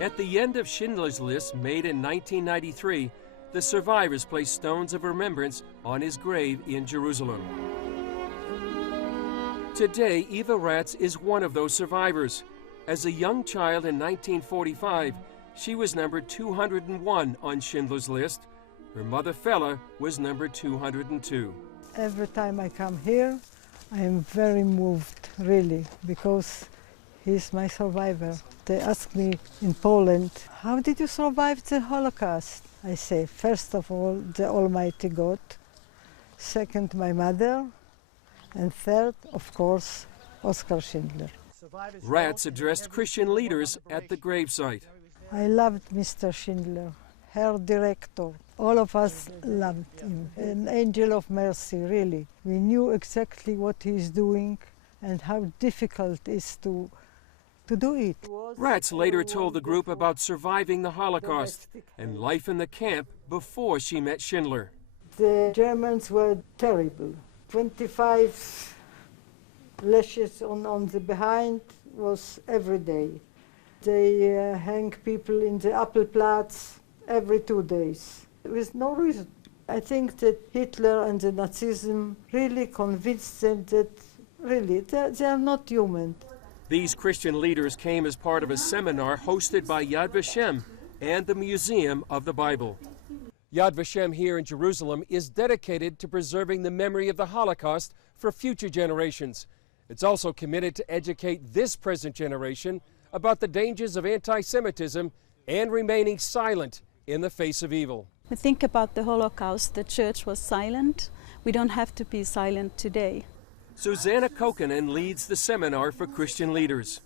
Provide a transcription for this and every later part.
At the end of Schindler's List, made in 1993, the survivors placed stones of remembrance on his grave in Jerusalem. Today, Eva Ratz is one of those survivors. As a young child in 1945, she was number 201 on Schindler's List. Her mother, Fella, was number 202. Every time I come here, I am very moved, really, because he's my survivor. They ask me in Poland, how did you survive the Holocaust? I say, first of all, the Almighty God, second, my mother, and third, of course, Oskar Schindler. Ratz addressed Christian leaders at the gravesite. I loved Mr. Schindler, her director. All of us loved him. An angel of mercy, really. We knew exactly what he's doing and how difficult it is to do it. Ratz later told the group about surviving the Holocaust and life in the camp before she met Schindler. The Germans were terrible. 25 lashes on the behind was every day. They hang people in the Appelplatz every 2 days, with no reason. I think that Hitler and the Nazism really convinced them that really they are not human. These Christian leaders came as part of a seminar hosted by Yad Vashem and the Museum of the Bible. Yad Vashem here in Jerusalem is dedicated to preserving the memory of the Holocaust for future generations. It's also committed to educate this present generation about the dangers of anti-Semitism and remaining silent in the face of evil. We think about the Holocaust, the church was silent. We don't have to be silent today. Susanna Kokkonen leads the seminar for Christian leaders.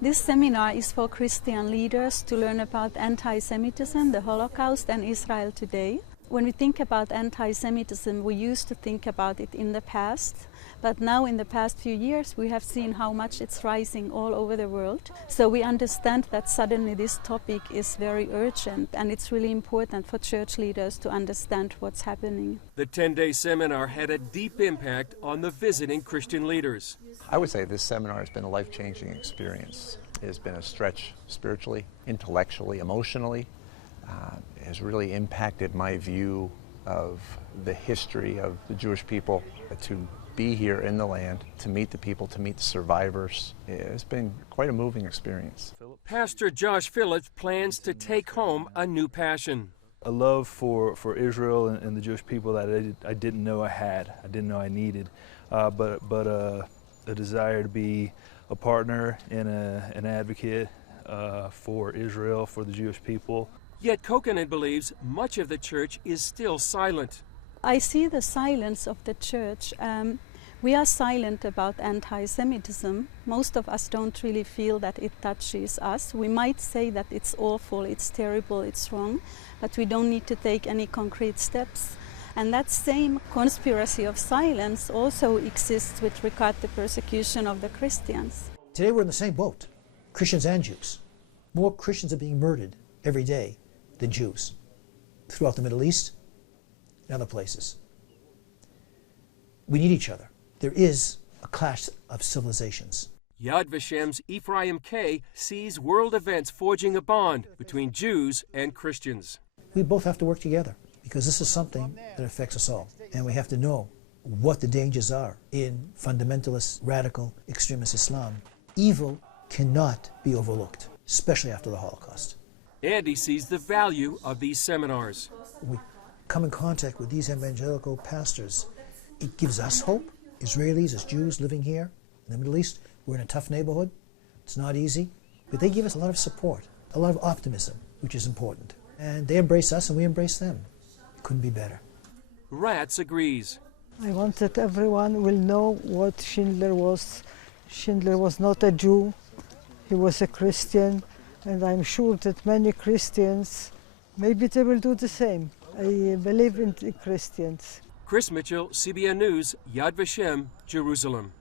This seminar is for Christian leaders to learn about anti-Semitism, the Holocaust, and Israel today. When we think about anti-Semitism, we used to think about it in the past, but now in the past few years we have seen how much it's rising all over the world. So we understand that suddenly this topic is very urgent, and it's really important for church leaders to understand what's happening. The 10-day seminar had a deep impact on the visiting Christian leaders. I would say this seminar has been a life-changing experience. It has been a stretch spiritually, intellectually, emotionally. It has really impacted my view of the history of the Jewish people. To be here in the land, to meet the people, to meet the survivors, it's been quite a moving experience. Pastor Josh Phillips plans to take home a new passion. A love for Israel and the Jewish people that I didn't know I had, I didn't know I needed, but a desire to be a partner and an advocate for Israel, for the Jewish people. Yet Kokkonen believes much of the church is still silent. I see the silence of the church. We are silent about anti-Semitism. Most of us don't really feel that it touches us. We might say that it's awful, it's terrible, it's wrong, but we don't need to take any concrete steps. And that same conspiracy of silence also exists with regard to persecution of the Christians. Today we're in the same boat, Christians and Jews. More Christians are being murdered every day than Jews throughout the Middle East and other places. We need each other. There is a clash of civilizations. Yad Vashem's Ephraim K. sees world events forging a bond between Jews and Christians. We both have to work together because this is something that affects us all. And we have to know what the dangers are in fundamentalist, radical, extremist Islam. Evil cannot be overlooked, especially after the Holocaust. And he sees the value of these seminars. When we come in contact with these evangelical pastors, it gives us hope. Israelis, as Jews living here in the Middle East, we're in a tough neighborhood. It's not easy, but they give us a lot of support, a lot of optimism, which is important. And they embrace us and we embrace them. It couldn't be better. Ratz agrees. I want that everyone will know what Schindler was. Schindler was not a Jew, he was a Christian, and I'm sure that many Christians, maybe they will do the same. I believe in the Christians. Chris Mitchell, CBN News, Yad Vashem, Jerusalem.